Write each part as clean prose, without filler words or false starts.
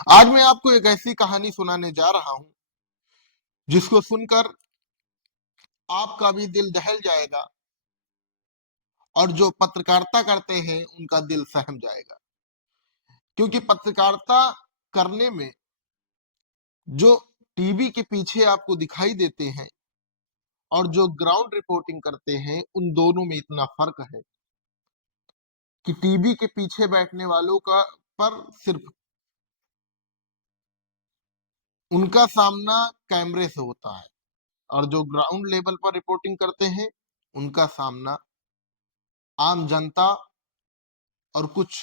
आज मैं आपको एक ऐसी कहानी सुनाने जा रहा हूं जिसको सुनकर आपका भी दिल दहल जाएगा और जो पत्रकारिता करते हैं उनका दिल सहम जाएगा। क्योंकि पत्रकारिता करने में जो टीवी के पीछे आपको दिखाई देते हैं और जो ग्राउंड रिपोर्टिंग करते हैं उन दोनों में इतना फर्क है कि टीवी के पीछे बैठने वालों का पर सिर्फ उनका सामना कैमरे से होता है और जो ग्राउंड लेवल पर रिपोर्टिंग करते हैं उनका सामना आम जनता और कुछ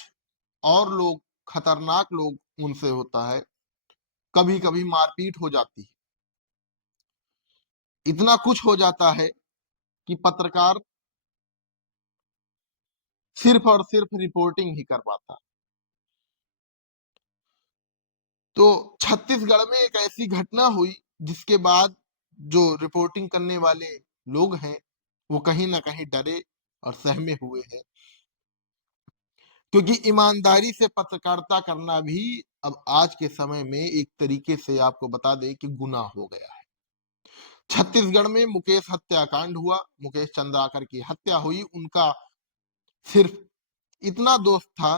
और लोग, खतरनाक लोग उनसे होता है। कभी कभी मारपीट हो जाती है। इतना कुछ हो जाता है कि पत्रकार सिर्फ और सिर्फ रिपोर्टिंग ही कर पाता है। तो छत्तीसगढ़ में एक ऐसी घटना हुई जिसके बाद जो रिपोर्टिंग करने वाले लोग हैं वो कहीं ना कहीं डरे और सहमे हुए हैं। क्योंकि ईमानदारी से पत्रकारिता करना भी अब आज के समय में एक तरीके से आपको बता दें कि गुनाह हो गया है। छत्तीसगढ़ में मुकेश हत्याकांड हुआ, मुकेश चंद्राकर की हत्या हुई। उनका सिर्फ इतना दोष था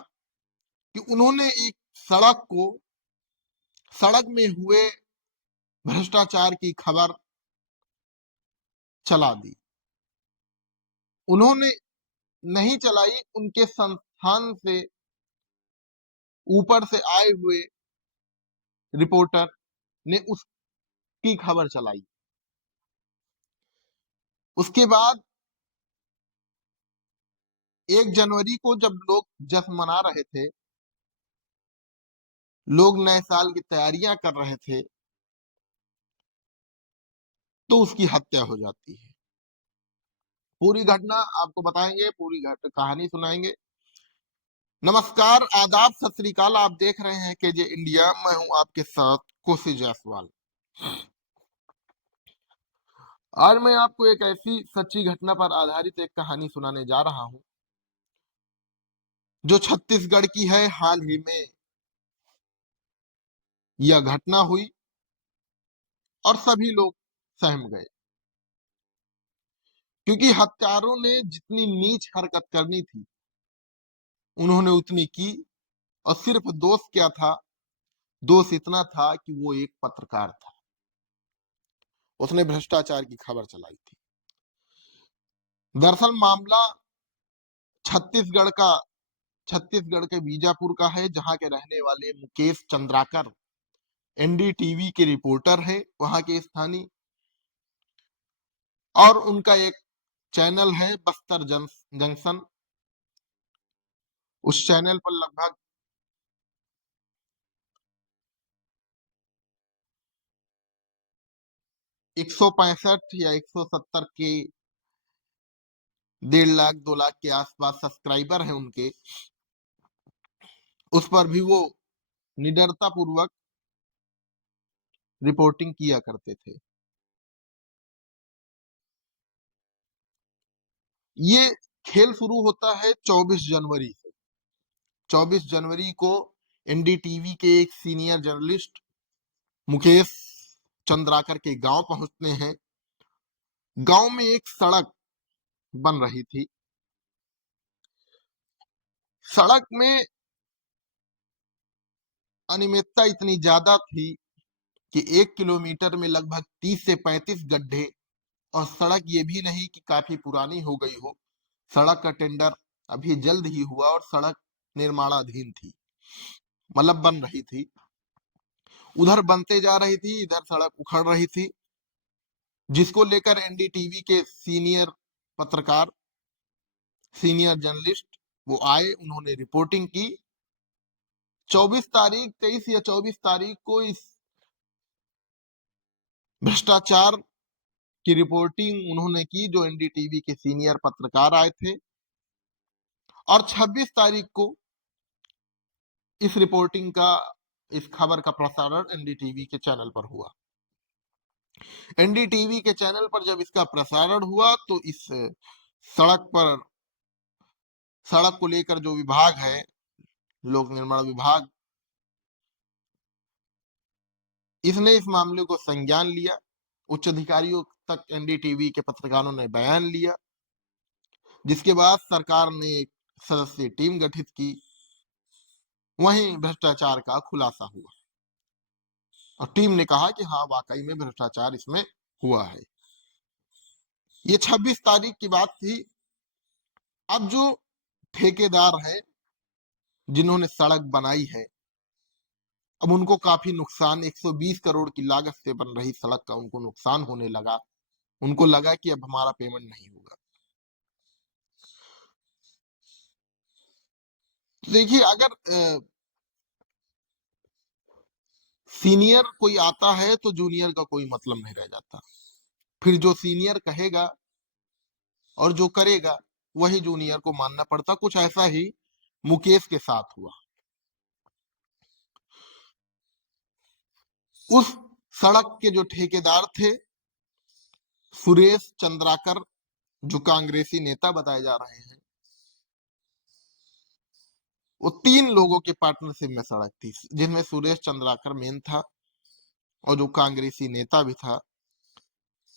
कि उन्होंने एक सड़क में हुए भ्रष्टाचार की खबर चला दी। उन्होंने नहीं चलाई, उनके संस्थान से ऊपर से आए हुए रिपोर्टर ने उसकी खबर चलाई। उसके बाद 1 जनवरी को जब लोग जश्न मना रहे थे, लोग नए साल की तैयारियां कर रहे थे, तो उसकी हत्या हो जाती है। पूरी घटना आपको बताएंगे, पूरी कहानी सुनाएंगे। नमस्कार, आदाब, सत श्री अकाल। आप देख रहे हैं केजे इंडिया। मैं हूं आपके साथ कोसी जायसवाल। आज मैं आपको एक ऐसी सच्ची घटना पर आधारित एक कहानी सुनाने जा रहा हूं जो छत्तीसगढ़ की है। हाल ही में यह घटना हुई और सभी लोग सहम गए, क्योंकि हत्यारों ने जितनी नीच हरकत करनी थी उन्होंने उतनी की। और सिर्फ दोष क्या था? दोष इतना था कि वो एक पत्रकार था, उसने भ्रष्टाचार की खबर चलाई थी। दरअसल मामला छत्तीसगढ़ का छत्तीसगढ़ के बीजापुर का है, जहां के रहने वाले मुकेश चंद्राकर एनडीटीवी के रिपोर्टर है, वहां के स्थानीय। और उनका एक चैनल है बस्तर जंक्शन। उस चैनल पर लगभग 165 या 170 के 1.5 लाख 2 लाख के आसपास सब्सक्राइबर हैं उनके। उस पर भी वो निडरता पूर्वक रिपोर्टिंग किया करते थे। ये खेल शुरू होता है 24 जनवरी से। 24 जनवरी को एनडीटीवी के एक सीनियर जर्नलिस्ट मुकेश चंद्राकर के गांव पहुंचते हैं। गांव में एक सड़क बन रही थी। सड़क में अनियमितता इतनी ज्यादा थी कि 1 किलोमीटर में लगभग 30 से 35 गड्ढे। और सड़क ये भी नहीं कि काफी पुरानी हो गई हो, सड़क का टेंडर अभी जल्द ही हुआ और सड़क निर्माणाधीन थी, मतलब बन रही थी। उधर बनते जा रही थी, इधर सड़क उखड़ रही थी, जिसको लेकर एनडीटीवी के पत्रकार सीनियर जर्नलिस्ट वो आए, उन्होंने रिपोर्टिंग की। 23 या 24 तारीख को इस भ्रष्टाचार की रिपोर्टिंग उन्होंने की, जो एनडीटीवी के सीनियर पत्रकार आए थे। और 26 तारीख को इस रिपोर्टिंग का, इस खबर का प्रसारण एनडीटीवी के चैनल पर हुआ। एनडीटीवी के चैनल पर जब इसका प्रसारण हुआ तो इस सड़क पर, सड़क को लेकर जो विभाग है, लोक निर्माण विभाग, इसने इस मामले को संज्ञान लिया। उच्च अधिकारियों तक एनडीटीवी के पत्रकारों ने बयान लिया, जिसके बाद सरकार ने एक सदस्यीय टीम गठित की। वहीं भ्रष्टाचार का खुलासा हुआ और टीम ने कहा कि हाँ, वाकई में भ्रष्टाचार इसमें हुआ है। ये 26 तारीख की बात थी। अब जो ठेकेदार है जिन्होंने सड़क बनाई है, अब उनको काफी नुकसान, 120 करोड़ की लागत से बन रही सड़क का उनको नुकसान होने लगा। उनको लगा कि अब हमारा पेमेंट नहीं होगा। देखिए, अगर सीनियर कोई आता है तो जूनियर का कोई मतलब नहीं रह जाता। फिर जो सीनियर कहेगा और जो करेगा वही जूनियर को मानना पड़ता। कुछ ऐसा ही मुकेश के साथ हुआ। उस सड़क के जो ठेकेदार थे सुरेश चंद्राकर, जो कांग्रेसी नेता बताए जा रहे हैं, वो 3 लोगों के पार्टनरशिप में सड़क थी, जिनमें सुरेश चंद्राकर मेन था और जो कांग्रेसी नेता भी था।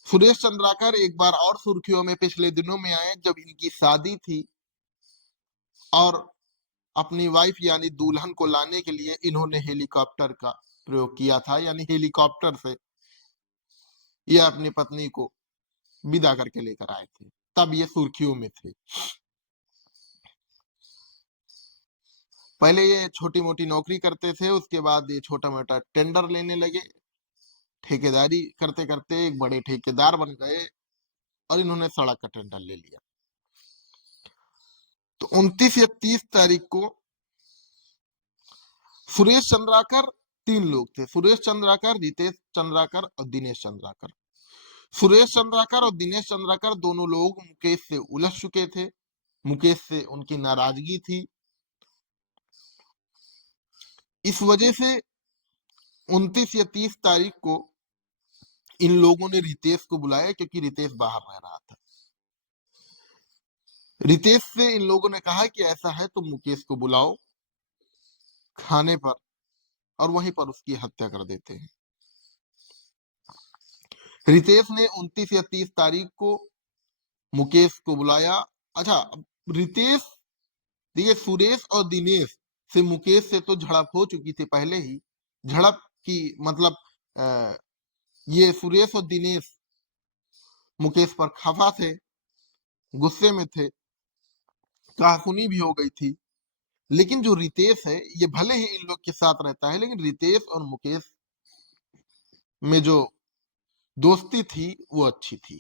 सुरेश चंद्राकर एक बार और सुर्खियों में पिछले दिनों में आए जब इनकी शादी थी और अपनी वाइफ यानी दुल्हन को लाने के लिए इन्होंने हेलीकॉप्टर का प्रयोग किया था, यानी हेलीकॉप्टर से ये अपनी पत्नी को विदा करके लेकर आए थे, तब ये सुर्खियों में थे। पहले ये छोटी मोटी नौकरी करते थे, उसके बाद ये छोटा मोटा टेंडर लेने लगे। ठेकेदारी करते करते एक बड़े ठेकेदार बन गए और इन्होंने सड़क का टेंडर ले लिया। तो 29 या 30 तारीख को सुरेश चंद्राकर, 3 लोग थे, सुरेश चंद्राकर, रितेश चंद्राकर और दिनेश चंद्राकर। सुरेश चंद्राकर और दिनेश चंद्राकर दोनों लोग मुकेश से उलझ चुके थे। मुकेश से उनकी नाराजगी थी। इस वजह से 29 या 30 तारीख को इन लोगों ने रितेश को बुलाया, क्योंकि रितेश बाहर रह रहा था। रितेश से इन लोगों ने कहा कि ऐसा है तो मुकेश को बुलाओ खाने पर और वहीं पर उसकी हत्या कर देते हैं। रितेश ने 29 या 30 तारीख को मुकेश को बुलाया। अच्छा, रितेश, देखिए, सुरेश और दिनेश से मुकेश से तो झड़प हो चुकी थी पहले ही। झड़प की मतलब ये सुरेश और दिनेश मुकेश पर खफा थे, गुस्से में थे, कहासुनी भी हो गई थी। लेकिन जो रितेश है, ये भले ही इन लोग के साथ रहता है, लेकिन रितेश और मुकेश में जो दोस्ती थी वो अच्छी थी।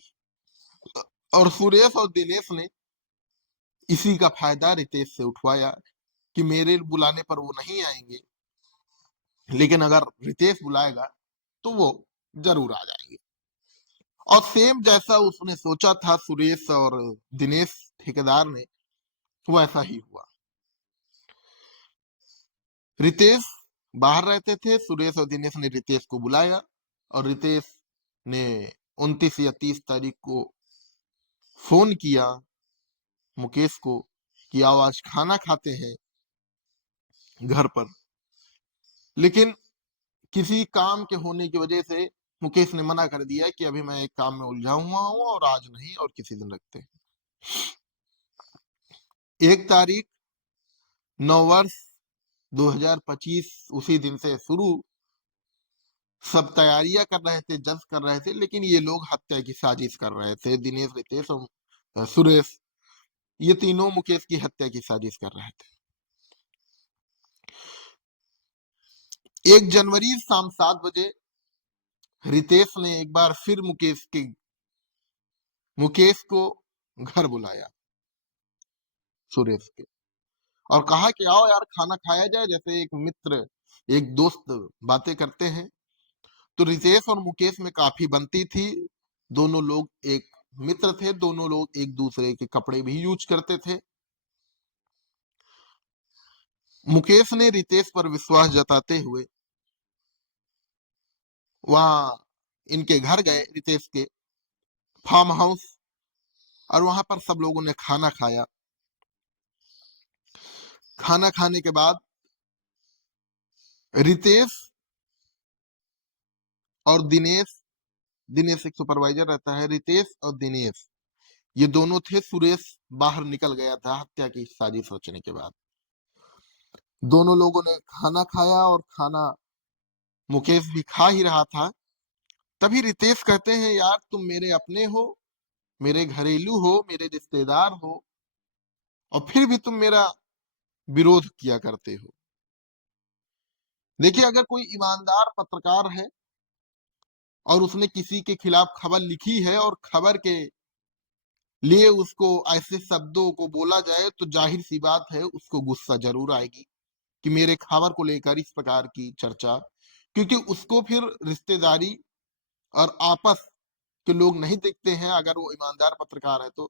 और सुरेश और दिनेश ने इसी का फायदा रितेश से उठवाया कि मेरे बुलाने पर वो नहीं आएंगे, लेकिन अगर रितेश बुलाएगा तो वो जरूर आ जाएंगे। और सेम जैसा उसने सोचा था सुरेश और दिनेश ठेकेदार ने, वो ऐसा ही हुआ। रितेश बाहर रहते थे, सुरेश और दिनेश ने रितेश को बुलाया और रितेश ने 29 या 30 तारीख को फोन किया मुकेश को कि आओ आज खाना खाते हैं घर पर। लेकिन किसी काम के होने की वजह से मुकेश ने मना कर दिया कि अभी मैं एक काम में उलझा हुआ हूं और आज नहीं, और किसी दिन रखते हैं। 1 तारीख, नववर्ष 2025, उसी दिन से शुरू। सब तैयारियां कर रहे थे, जज कर रहे थे, लेकिन ये लोग हत्या की साजिश कर रहे थे। दिनेश, रितेश और सुरेश, ये तीनों मुकेश की हत्या की साजिश कर रहे थे। 1 जनवरी शाम 7 बजे रितेश ने एक बार फिर मुकेश को घर बुलाया, सुरेश के, और कहा कि आओ यार खाना खाया जाए, जैसे एक मित्र, एक दोस्त बातें करते हैं। तो रितेश और मुकेश में काफी बनती थी। दोनों लोग एक मित्र थे, दोनों लोग एक दूसरे के कपड़े भी यूज करते थे। मुकेश ने रितेश पर विश्वास जताते हुए वहां इनके घर गए, रितेश के फार्म हाउस, और वहां पर सब लोगों ने खाना खाया। खाना खाने के बाद रितेश और दिनेश, दिनेश एक सुपरवाइजर रहता है, रितेश और दिनेश, ये दोनों थे। सुरेश बाहर निकल गया था हत्या की साजिश रचने के बाद। दोनों लोगों ने खाना खाया और खाना मुकेश भी खा ही रहा था। तभी रितेश कहते हैं, यार तुम मेरे अपने हो, मेरे घरेलू हो, मेरे रिश्तेदार हो, और फिर भी तुम मेरा विरोध किया करते हो। देखिए, अगर कोई ईमानदार पत्रकार है और उसने किसी के खिलाफ खबर लिखी है और खबर के लिए उसको ऐसे शब्दों को बोला जाए, तो जाहिर सी बात है उसको गुस्सा जरूर आएगी कि मेरे खबर को लेकर इस प्रकार की चर्चा। क्योंकि उसको फिर रिश्तेदारी और आपस के लोग नहीं दिखते हैं। अगर वो ईमानदार पत्रकार है तो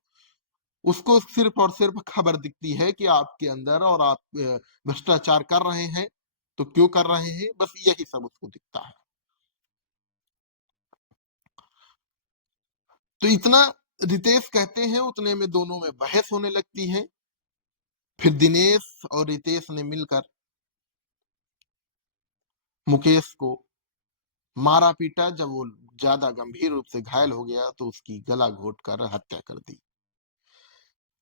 उसको सिर्फ और सिर्फ खबर दिखती है कि आपके अंदर और आप भ्रष्टाचार कर रहे हैं, तो क्यों कर रहे हैं, बस यही सब उसको दिखता है। तो इतना रितेश कहते हैं, उतने में दोनों में बहस होने लगती है। फिर दिनेश और रितेश ने मिलकर मुकेश को मारा पीटा। जब वो ज्यादा गंभीर रूप से घायल हो गया तो उसकी गला घोट कर हत्या कर दी।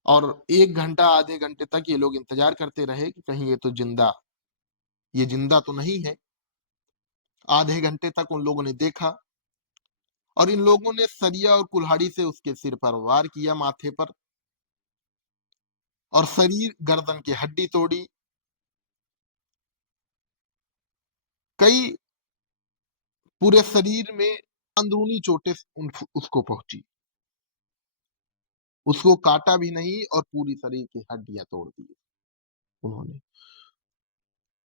और 1 घंटा आधे घंटे तक ये लोग इंतजार करते रहे कि कहीं ये जिंदा तो नहीं है। आधे घंटे तक उन लोगों ने देखा और इन लोगों ने सरिया और कुल्हाड़ी से उसके सिर पर वार किया, माथे पर, और शरीर गर्दन की हड्डी तोड़ी। कई पूरे शरीर में अंदरूनी चोटें उसको पहुंची। उसको काटा भी नहीं और पूरी शरीर की हड्डियां तोड़ दी उन्होंने।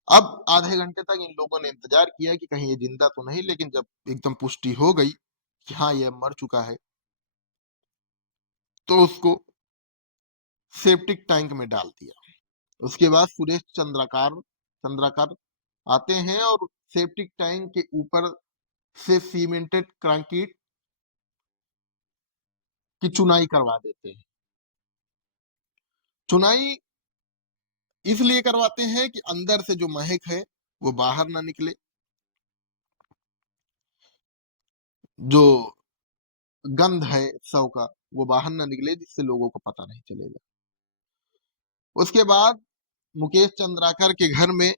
अब आधे घंटे तक इन लोगों ने इंतजार किया कि कहीं ये जिंदा तो नहीं, लेकिन जब एकदम पुष्टि हो गई कि हाँ ये मर चुका है, तो उसको सेप्टिक टैंक में डाल दिया। उसके बाद सुरेश चंद्राकर आते हैं और सेप्टिक टैंक के ऊपर से सीमेंटेड कंक्रीट की चुनाई करवा देते हैं। चुनाई इसलिए करवाते हैं कि अंदर से जो महक है वो बाहर ना निकले, जो गंध है शव का वो बाहर ना निकले, जिससे लोगों को पता नहीं चलेगा। उसके बाद मुकेश चंद्राकर के घर में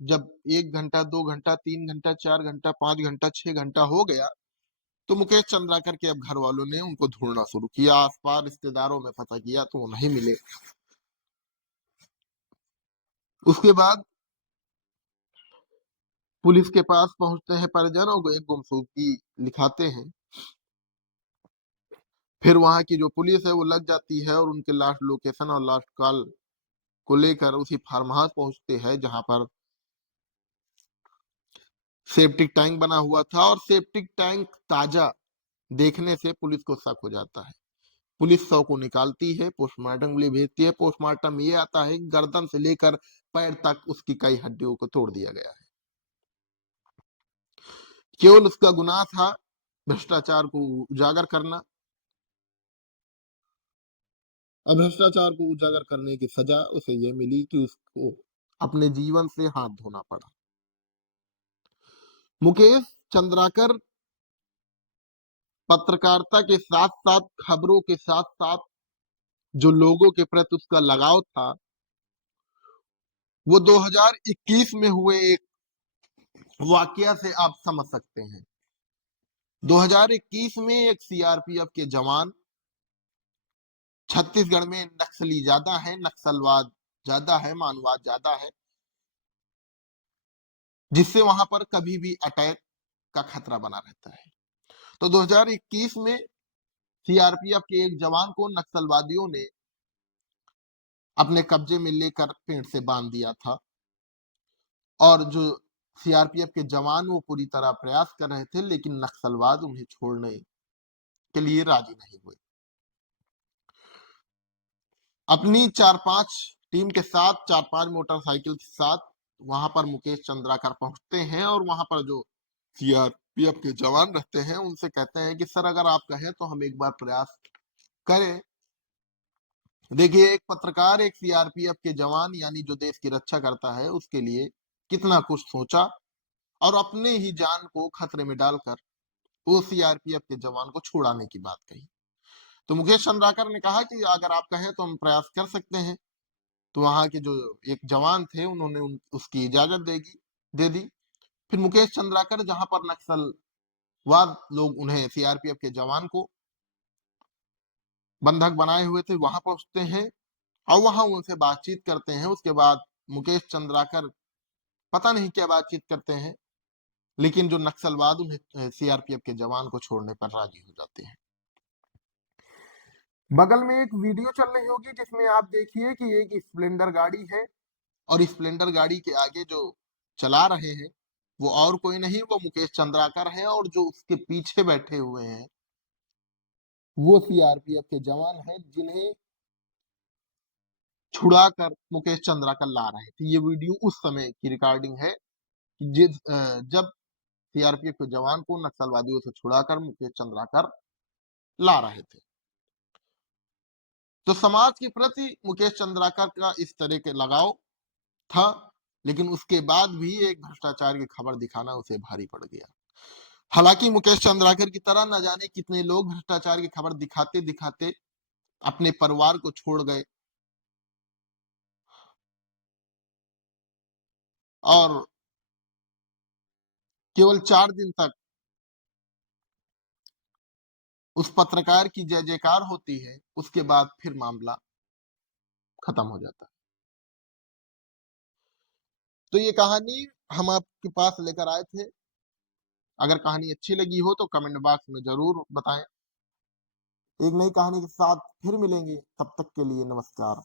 जब 1 घंटा 2 घंटा 3 घंटा 4 घंटा 5 घंटा 6 घंटा हो गया, तो मुकेश चंद्राकर के अब घर वालों ने उनको ढूंढना शुरू किया। आसपास रिश्तेदारों में पता किया तो वो नहीं मिले। उसके बाद पुलिस के पास पहुंचते हैं परिजन और एक गुमशुदगी लिखाते हैं। फिर वहां की जो पुलिस है वो लग जाती है और उनके लास्ट लोकेशन और लास्ट कॉल को लेकर उसी फार्म हाउस पहुंचते हैं जहां पर सेप्टिक टैंक बना हुआ था। और सेप्टिक टैंक ताजा देखने से पुलिस को शक हो जाता है। पुलिस शव को निकालती है, पोस्टमार्टम के लिए भेजती है। पोस्टमार्टम ये आता है कि गर्दन से लेकर पैर तक उसकी कई हड्डियों को तोड़ दिया गया है। केवल उसका गुनाह था भ्रष्टाचार को उजागर करना। अब भ्रष्टाचार को उजागर करने की सजा उसे ये मिली कि उसको अपने जीवन से हाथ धोना पड़ा। मुकेश चंद्राकर पत्रकारिता के साथ साथ, खबरों के साथ साथ, जो लोगों के प्रति उसका लगाव था, वो 2021 में हुए एक वाकया से आप समझ सकते हैं। 2021 में एक सीआरपीएफ के जवान, छत्तीसगढ़ में नक्सली ज्यादा है, नक्सलवाद ज्यादा है, मानववाद ज्यादा है, जिससे वहां पर कभी भी अटैक का खतरा बना रहता है। तो 2021 में सीआरपीएफ के एक जवान को नक्सलवादियों ने अपने कब्जे में लेकर पेड़ से बांध दिया था। और जो सीआरपीएफ के जवान वो पूरी तरह प्रयास कर रहे थे, लेकिन नक्सलवाद उन्हें छोड़ने के लिए राजी नहीं हुए। अपनी 4-5 टीम के साथ, 4-5 मोटरसाइकिल के साथ वहां पर मुकेश चंद्राकर पहुंचते हैं और वहां पर जो सीआरपीएफ के जवान रहते हैं उनसे कहते हैं कि सर अगर आप कहें तो हम एक बार प्रयास करें। देखिए, एक पत्रकार एक सीआरपीएफ के जवान यानी जो देश की रक्षा करता है उसके लिए कितना कुछ सोचा और अपने ही जान को खतरे में डालकर वो सीआरपीएफ के जवान को छुड़ाने की बात कही। तो मुकेश चंद्राकर ने कहा कि अगर आप कहें तो हम प्रयास कर सकते हैं। तो वहां के जो एक जवान थे उन्होंने उसकी इजाजत दे दी। फिर मुकेश चंद्राकर जहां पर नक्सलवाद लोग उन्हें सीआरपीएफ के जवान को बंधक बनाए हुए थे वहां पहुंचते हैं और वहां उनसे बातचीत करते हैं। उसके बाद मुकेश चंद्राकर पता नहीं क्या बातचीत करते हैं, लेकिन जो नक्सलवाद उन्हें सीआरपीएफ के जवान को छोड़ने पर राजी हो जाते हैं। बगल में एक वीडियो चल रही होगी जिसमें आप देखिए कि एक स्प्लेंडर गाड़ी है और स्प्लेंडर गाड़ी के आगे जो चला रहे हैं वो और कोई नहीं, वो मुकेश चंद्राकर है और जो उसके पीछे बैठे हुए हैं वो सीआरपीएफ के जवान हैं जिन्हें छुड़ाकर मुकेश चंद्राकर ला रहे थे। ये वीडियो उस समय की रिकॉर्डिंग है कि जब सीआरपीएफ के जवान को नक्सलवादियों से छुड़ाकर मुकेश चंद्राकर ला रहे थे। तो समाज के प्रति मुकेश चंद्राकर का इस तरह के लगाव था, लेकिन उसके बाद भी एक भ्रष्टाचार की खबर दिखाना उसे भारी पड़ गया। हालांकि मुकेश चंद्राकर की तरह न जाने कितने लोग भ्रष्टाचार की खबर दिखाते दिखाते अपने परिवार को छोड़ गए और केवल 4 दिन तक उस पत्रकार की जय जयकार होती है, उसके बाद फिर मामला खत्म हो जाता है। तो ये कहानी हम आपके पास लेकर आए थे। अगर कहानी अच्छी लगी हो तो कमेंट बॉक्स में जरूर बताएं। एक नई कहानी के साथ फिर मिलेंगे, तब तक के लिए नमस्कार।